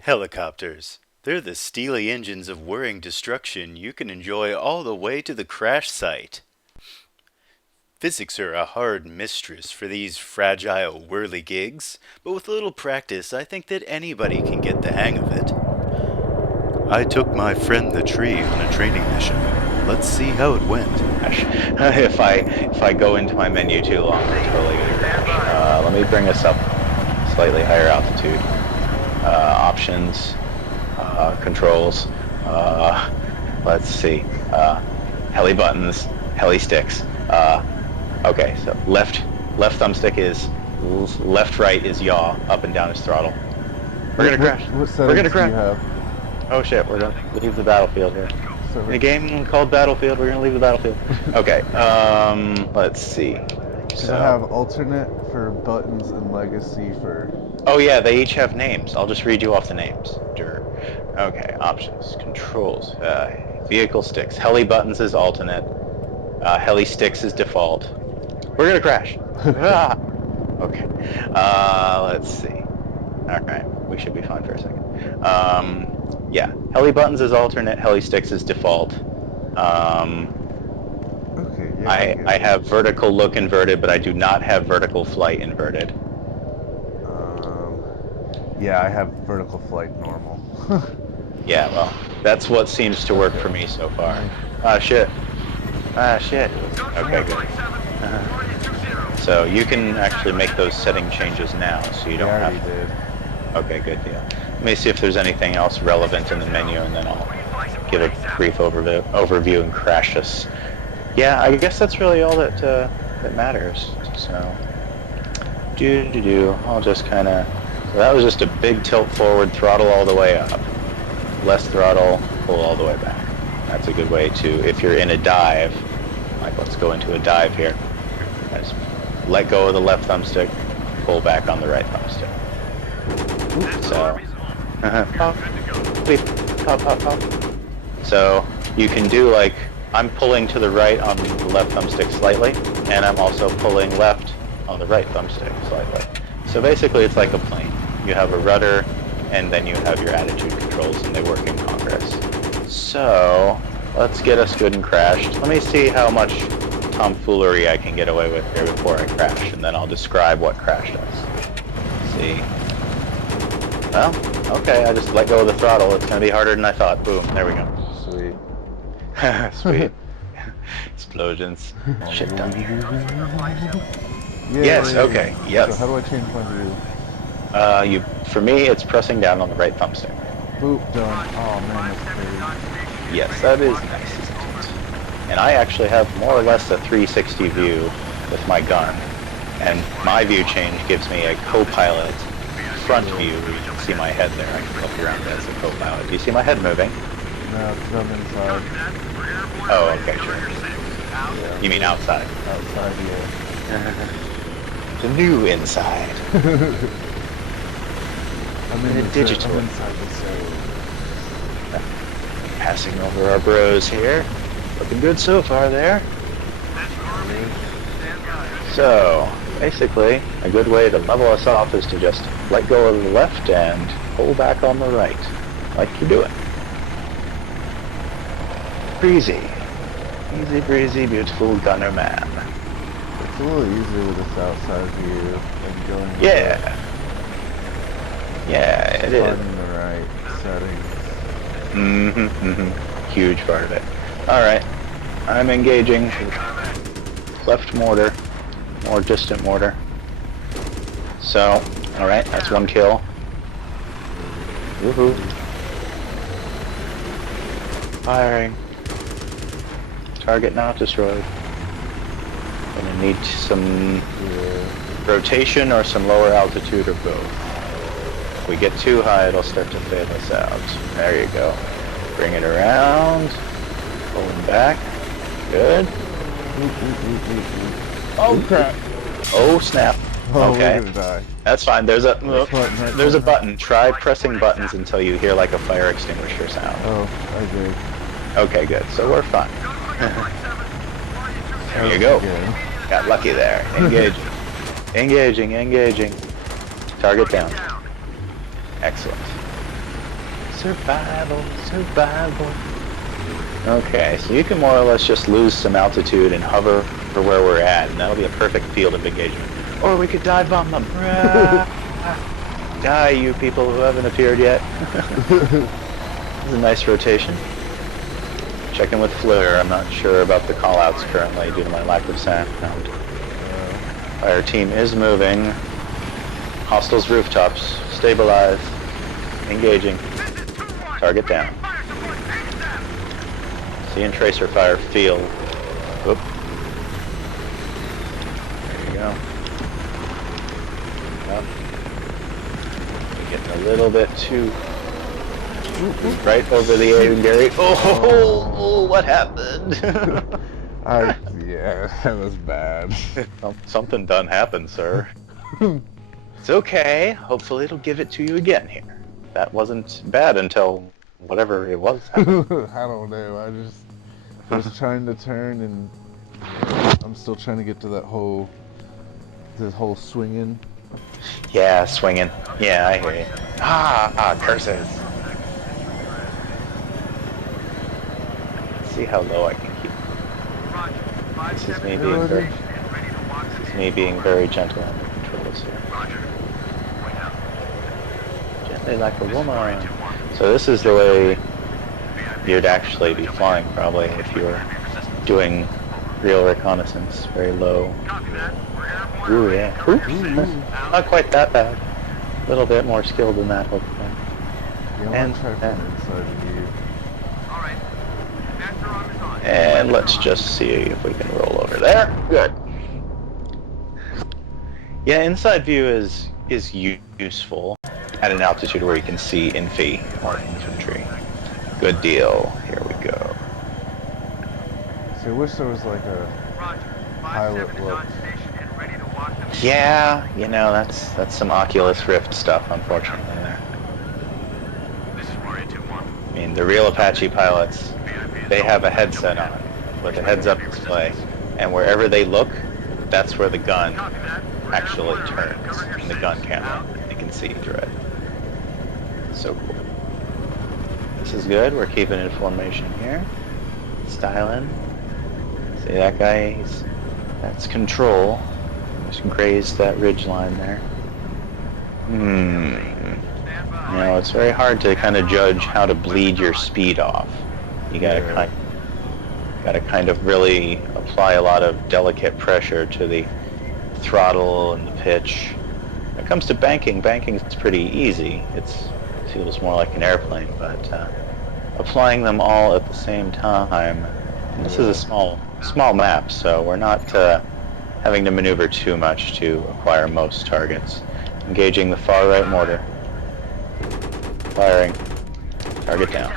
Helicopters. They're the steely engines of whirring destruction you can enjoy all the way to the crash site. Physics are a hard mistress for these fragile whirligigs, but with a little practice I think that anybody can get the hang of it. I took my friend the tree on a training mission. Let's see how it went. if I go into my menu too long, I'm totally gonna crash. Let me bring us up slightly higher altitude. Options, controls, let's see, heli buttons, heli sticks. Okay, so left thumbstick is left, right is yaw, up and down is throttle. We're gonna crash. We're gonna crash. Oh shit, we're gonna leave the battlefield here. In a game called Battlefield, we're gonna leave the battlefield. Okay, let's see. So I have alternate for buttons and legacy for... Oh yeah, they each have names. I'll just read you off the names. Okay, options, controls, vehicle sticks. Heli buttons is alternate. Heli sticks is default. We're gonna crash. Okay. Let's see. Alright, we should be fine for a second. Yeah, heli buttons is alternate, heli sticks is default. Okay, yeah, I have vertical look inverted, but I do not have vertical flight inverted. Yeah, I have vertical flight normal. Yeah, well, that's what seems to work for me so far. Ah, shit. Ah, shit. Okay, good. So you can actually make those setting changes now, so you don't have to. Did. Okay, good deal. Let me see if there's anything else relevant in the menu, and then I'll give a brief overview and crash us. Yeah, I guess that's really all that matters. So, I'll just kind of. So that was just a big tilt forward, throttle all the way up. Less throttle, pull all the way back. That's a good way to, if you're in a dive, like let's go into a dive here. Just let go of the left thumbstick, pull back on the right thumbstick. So, pop. So you can do like, I'm pulling to the right on the left thumbstick slightly, and I'm also pulling left on the right thumbstick slightly. So basically it's like a plane. You have a rudder, and then you have your attitude controls, and they work in Congress. So, let's get us good and crashed. Let me see how much tomfoolery I can get away with here before I crash, and then I'll describe what crash does. Let's see. Well, okay, I just let go of the throttle. It's going to be harder than I thought. Boom, there we go. Sweet. Sweet. Explosions. Shit done. Yeah, Yes, okay, yes. So how do I change my view? For me, it's pressing down on the right thumbstick. Boop, done. Oh man, that's crazy. Yes, that is nice, isn't it? And I actually have more or less a 360 view with my gun. And my view change gives me a co-pilot front view where you can see my head there. I can look around as a co-pilot. Do you see my head moving? No, because I'm inside. Oh, okay, sure. Yeah. You mean outside? Outside, yeah. The new inside. I'm in the digital. I'm inside the soul. Passing over our bros here. Looking good so far there. So, basically, a good way to level us off is to just let go of the left and pull back on the right, like you're doing. Breezy. Easy breezy, beautiful gunner man. It's a little easier with this outside view than going. Yeah. Yeah, it is. Finding the right settings. Huge part of it. Alright. I'm engaging left mortar, more distant mortar. So, alright, that's one kill. Woohoo. Firing. Target not destroyed. Gonna need some rotation or some lower altitude or both. If we get too high, it'll start to fail us out. There you go. Bring it around. Pulling back. Good. Oh crap. Oh snap. Oh, Okay. we're gonna die. That's fine. There's a Right there's a button. button. Try pressing buttons until you hear like a fire extinguisher sound. Oh, I did. Okay, good. So we're fine. There you go. Again. Got lucky there. Engaging. Engaging, engaging. Target down. Excellent. Survival, survival. Okay, so you can more or less just lose some altitude and hover for where we're at, and that'll be a perfect field of engagement. Or we could dive bomb them. Die, you people who haven't appeared yet. This is a nice rotation. Checking with Fleur. I'm not sure about the callouts currently due to my lack of sound. Fire team is moving. Hostiles rooftops. Stabilized. Engaging. Target down. Seeing tracer fire field. Whoop. There you go. Yep. We're getting a little bit too right over the Gary. Oh, what happened? Yeah, that was bad. Something done happened, sir. It's okay. Hopefully it'll give it to you again here. That wasn't bad until whatever it was happened. I don't know. I just was trying to turn, and I'm still trying to get to that whole swinging. Yeah, swinging. Yeah, I hear you. Curses. Let's see how low I can keep. This is me being very gentle on the controls here. Gently like a woman. So this is the way you'd actually be flying probably if you were doing real reconnaissance, very low. Ooh, yeah. Oops. Not quite that bad. A little bit more skilled than that, hopefully. Yeah, And- try from inside view. And let's just see if we can roll over there. Good. Yeah, inside view is useful at an altitude where you can see infi or infantry. Good deal. Here we go. So I wish there was like a pilot look. Yeah, you know, that's some Oculus Rift stuff, unfortunately, there. I mean, the real Apache pilots, they have a headset on with a heads-up display, and wherever they look, that's where the gun actually turns in the gun camera. You can see through it. So cool. This is good. We're keeping in formation here. Styling. See that guy? That's control. Just grazed that ridge line there. You know, it's very hard to kind of judge how to bleed your speed off. You gotta kind of really apply a lot of delicate pressure to the throttle and the pitch. When it comes to banking is pretty easy. It feels more like an airplane, but applying them all at the same time. And this is a small map, so we're not having to maneuver too much to acquire most targets. Engaging the far right mortar. Firing. Target down.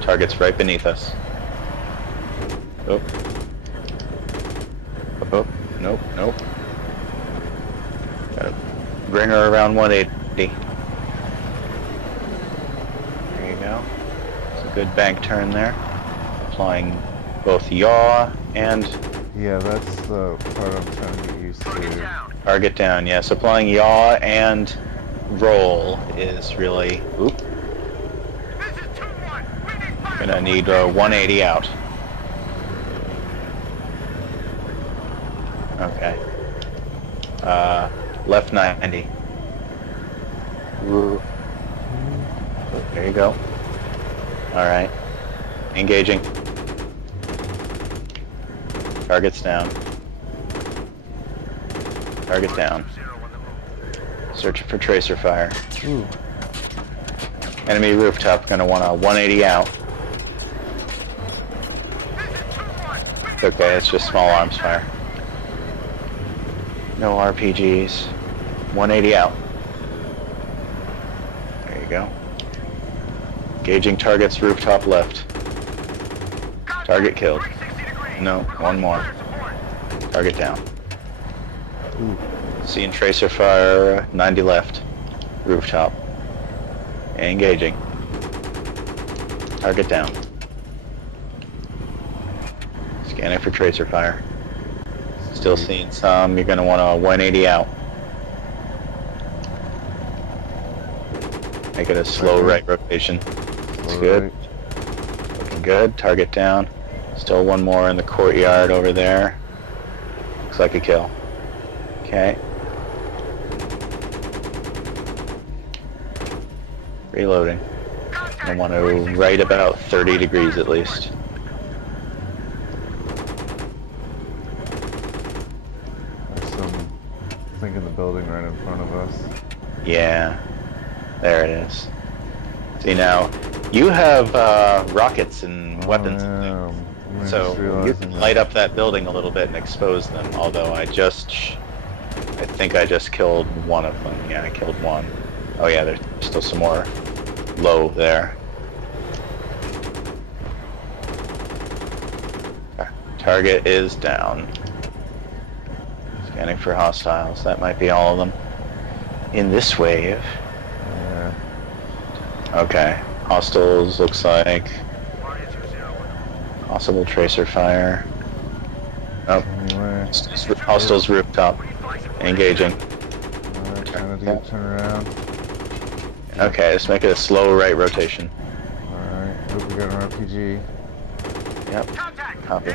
Target's right beneath us. Oh. Oh. Nope. Nope. Gotta bring her around 180. There you go. It's a good bank turn there. Applying both yaw and Yeah, that's the part I'm trying to get used to. target down. Yes, applying yaw and roll is really. Oop. Gonna need 180 out. Okay. Left 90. Ooh. There you go. Alright. Engaging. Target's down. Target down. Searching for tracer fire. Ooh. Enemy rooftop gonna want a 180 out. It's okay, it's just small arms fire. No RPGs. 180 out. There you go. Engaging targets rooftop left. Target killed. No, one more. Target down. Ooh. Seeing tracer fire, 90 left. Rooftop. Engaging. Target down. Scanning for tracer fire. Still seeing some. You're going to want a 180 out. Make it a slow right rotation. That's good. Looking good. Target down. Still one more in the courtyard over there. Looks like a kill. Okay. Reloading. I want to right about 30 degrees at least. There's some, I think, in the building right in front of us. Yeah. There it is. See now, you have rockets and weapons. Yeah. So you can light up that building a little bit and expose them, although I think I just killed one of them. Yeah, I killed one. Oh yeah, there's still some more low there. Target is down. Scanning for hostiles. That might be all of them. In this wave. Yeah. Okay. Hostiles looks like possible tracer fire. Oh. Anyway. Hostiles rooftop. Engaging. Alright, trying to turn around. Okay, let's make it a slow right rotation. Alright, hope we got an RPG. Yep. Copy.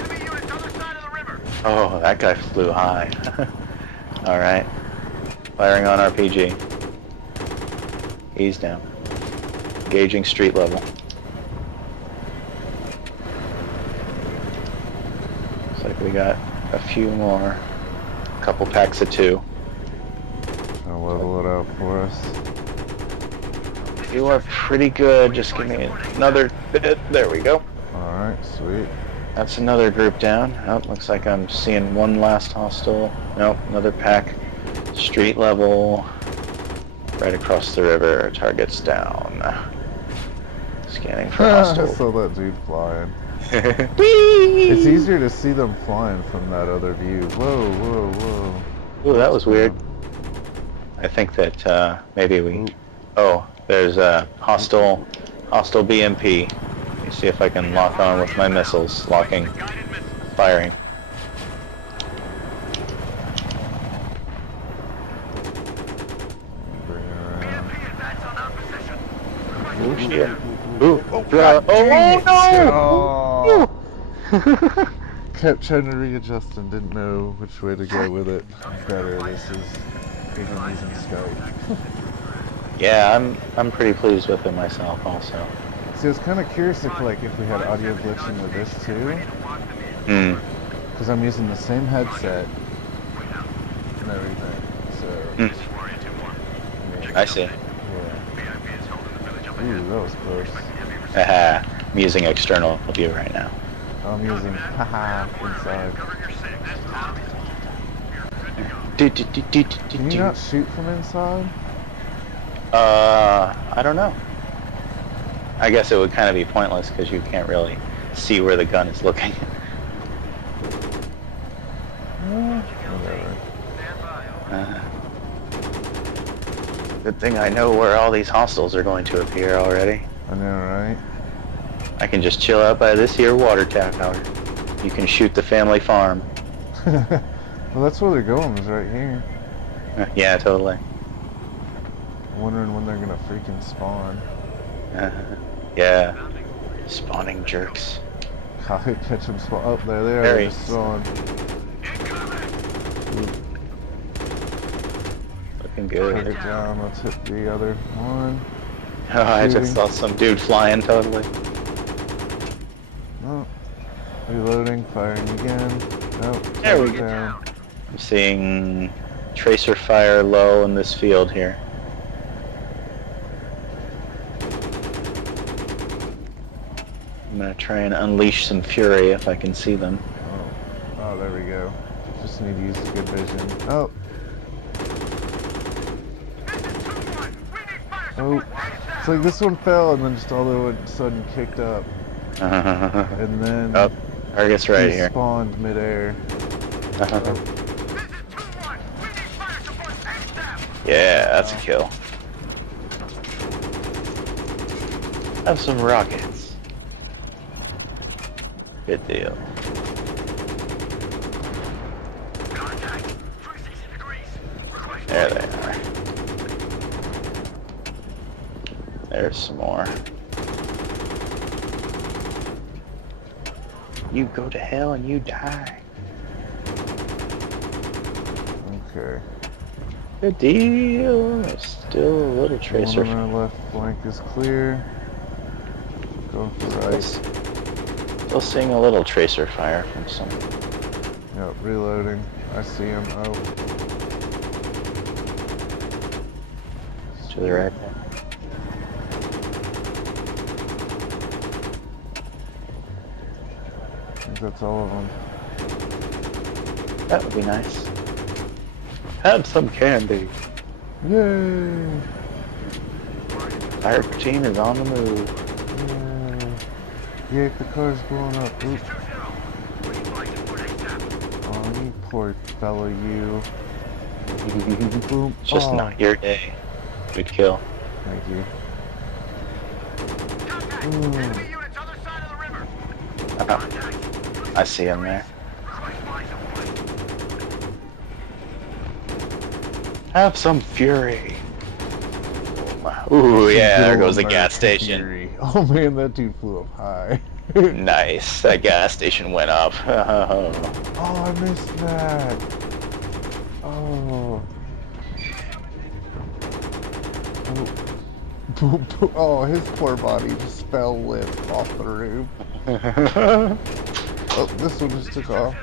Oh, that guy flew high. Alright. Firing on RPG. He's down. Engaging street level. Looks like we got a few more. A couple packs of 2. Trying to level it out for us. You are pretty good. Just give me another bit. There we go. Alright, sweet. That's another group down. Oh, looks like I'm seeing one last hostile. Nope, another pack. Street level. Right across the river. Targets down. Scanning for I hostile. saw that dude flying. It's easier to see them flying from that other view. Whoa, whoa, whoa. Ooh, that was weird. I think that maybe we... Oh, there's a hostile BMP. Let me see if I can lock on with my missiles. Locking. Firing. Bring it around. Oh shit. Ooh. Oh no! Kept trying to readjust and didn't know which way to go with it. Better, this is even using Skype. Yeah, I'm pretty pleased with it myself also. See, I was kind of curious if we had audio glitching with this too. Hmm. Because I'm using the same headset and everything. So. Yeah. I see. Yeah. Ooh, that was close. Haha. I'm using external view right now. I'm using haha inside. Can you not shoot from inside? I don't know. I guess it would kind of be pointless because you can't really see where the gun is looking. Whatever. Good thing I know where all these hostiles are going to appear already. I know, right? I can just chill out by this here water tower. You can shoot the family farm. Well, that's where they're going, is right here. Yeah, totally. Wondering when they're gonna freaking spawn. Yeah. Spawning jerks. Catch them spawn. Oh, there they are. There They he just is. spawned. Looking good. Target down. Let's hit the other one. Oh, I Shooting. just saw some dude flying totally. Oh. Reloading. Firing again. Oh, There we target go. down. I'm seeing tracer fire low in this field here. I'm gonna try and unleash some fury if I can see them. Oh, there we go. Just need to use the good vision. Oh. Oh. It's like this one fell and then just all of a sudden kicked up. And then Oh, target's right he here. spawned midair. Oh. Yeah, that's a kill. Have some rockets. Good deal. There they are. There's some more. You go to hell and you die. Okay. Good deal. There's still a little tracer. One on our left flank is clear. Go for right. Still seeing a little tracer fire from some. Yep, reloading. I see him. Oh. To the right. I think that's all of them. That would be nice. Have some candy. Yay! Our team is on the move. Yay, the car's blowing up. Oops. Oh, you poor fellow, you. Boom. It's just not your day. Good kill. Thank you. I see him there. Have some fury. Ooh, yeah, there goes the gas station. Fury. Oh man, that dude flew up high. Nice, that gas station went up. Oh, I missed that. Oh. Oh, his poor body just fell limp off the roof. Oh, this one just took off.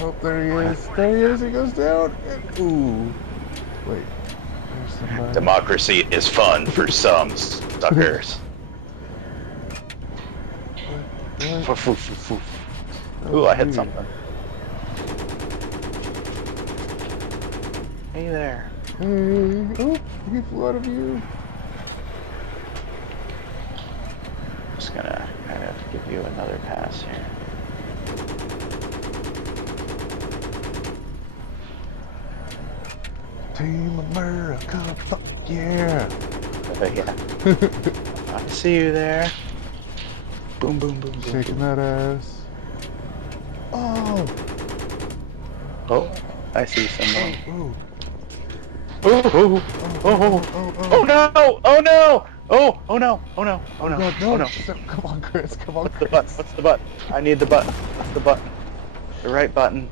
Oh, there he is. There he is. He goes down. Ooh. Wait. There's somebody. Democracy is fun for some suckers. Ooh, I hit something. Hey there. Hey. Oh, he flew out of view. Just gonna kind of give you another pass here. Team America, fuck yeah. Yeah. I see you there. Boom, boom, boom, boom. Shaking boom. that ass. Oh. Oh, I see someone. Oh. Oh, oh, oh, oh no! Oh no! Oh, oh no! Oh no! Oh no! God, no. Oh no! Come on, Chris. Come on, What's the Chris. button? What's the button? I need the button. What's the button? The right button.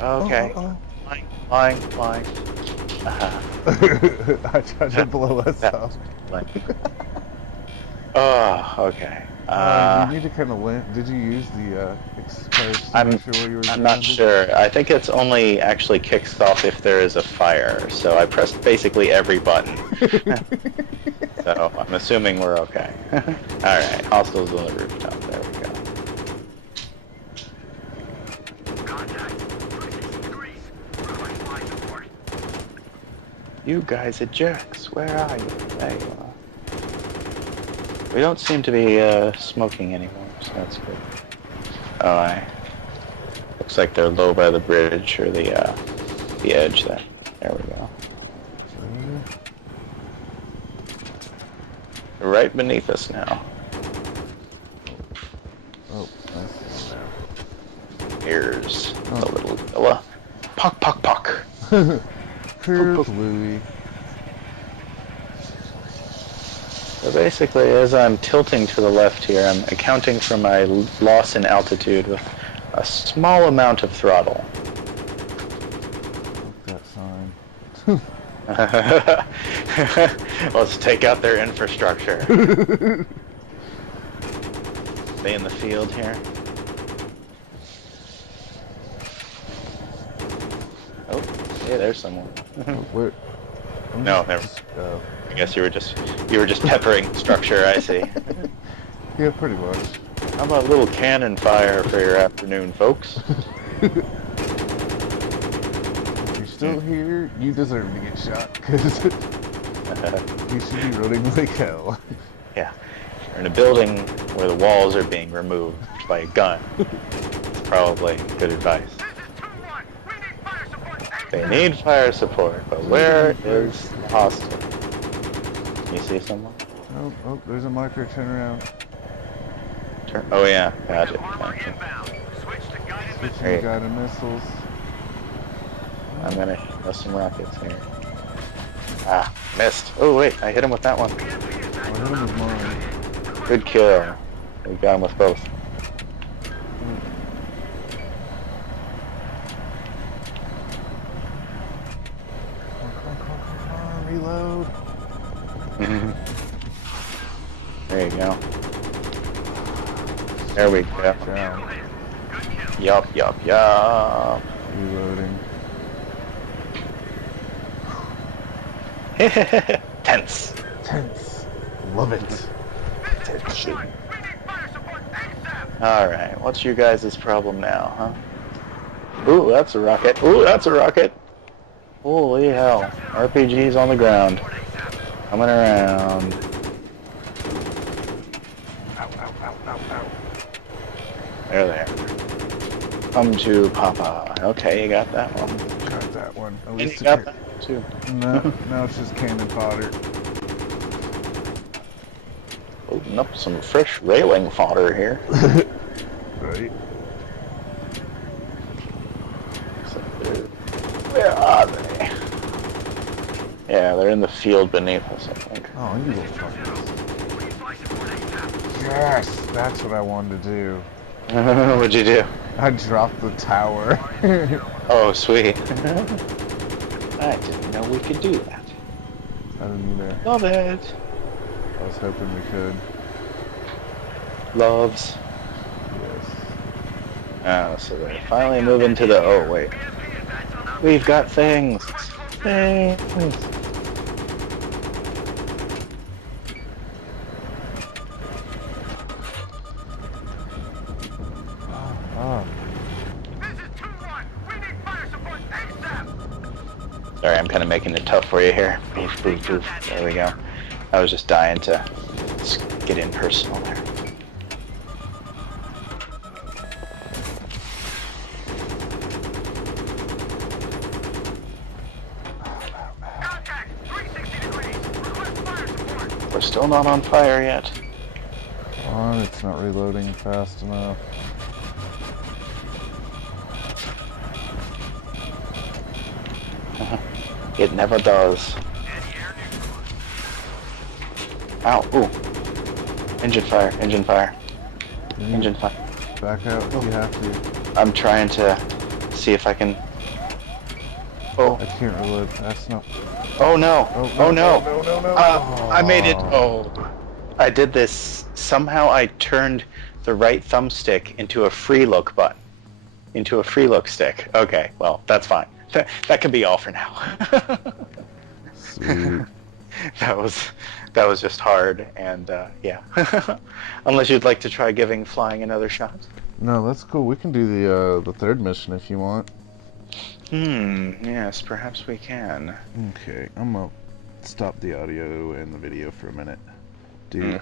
Okay. Flying. I tried to blow us up. Oh, okay. You need to kind of land. Did you use the fire extinguisher while you were I'm not sure. I think it's only actually kicks off if there is a fire. So I pressed basically every button. So I'm assuming we're okay. Alright, hostiles on the rooftop. There we go. You guys are jerks. Where are you? There you are. We don't seem to be smoking anymore, so that's good. Oh, looks like they're low by the bridge or the edge there. There we go. Right beneath us now. Oh, I see now. Here's the little fella. Puck, puck, puck. Here's Louie. So basically, as I'm tilting to the left here, I'm accounting for my loss in altitude with a small amount of throttle. That sign. Let's take out their infrastructure. Stay in the field here. Oh, yeah, there's someone. Where? No, never. I guess you were just peppering structure. I see. Yeah, pretty much. How about a little cannon fire for your afternoon, folks? If you're still here, you deserve to get shot, because you should be running like hell. Yeah. You're in a building where the walls are being removed by a gun. It's probably good advice. They need fire support, but where is hostile. You see someone? Oh, oh, there's a marker. Turn around. Oh yeah, gotcha. Switching Hey. to guided missiles. I'm gonna hit some rockets here. Ah, missed. Oh wait, I hit him with that one. I hit him with mine. Good kill. We got him with both. Come on, reload. There you go. There we go. Down. Yup. Reloading. Tense. Tense. Love it. Tension. Alright, what's your guys' problem now, huh? Ooh, that's a rocket. Holy hell. RPG's on the ground. Coming around. There. Come to Papa. Okay, you got that one. Got that one. At And least you got that one too. No, now it's just cannon fodder. Loading up some fresh railing fodder here. Right. So where are they? Yeah, they're in the field beneath us, I think. Oh, you little fuckers. Yes, that's what I wanted to do. What'd you do? I dropped the tower. Oh, sweet. I didn't know we could do that. I didn't either. Love it. I was hoping we could. Loves. Yes. Oh, so they're finally moving to the... Oh, wait. We've got things. Things. Oh. Sorry, I'm kind of making it tough for you here. Poof, poof, poof. There we go. I was just dying to get in personal there. We're still not on fire yet. Come on, it's not reloading fast enough. It never does. Ow, ooh. Engine fire. Engine fire. Back out if you have to. I'm trying to see if I can... Oh. I can't reload. That's not... Oh no! Oh no! No. I made it! Oh. I did this. Somehow I turned the right thumbstick into a free look button. Into a free look stick. Okay, well, that's fine. That can be all for now. Sweet. That was just hard, and yeah. Unless you'd like to try giving flying another shot. No, that's cool. We can do the third mission if you want. Yes, perhaps we can. Okay, I'm gonna stop the audio and the video for a minute. Dude,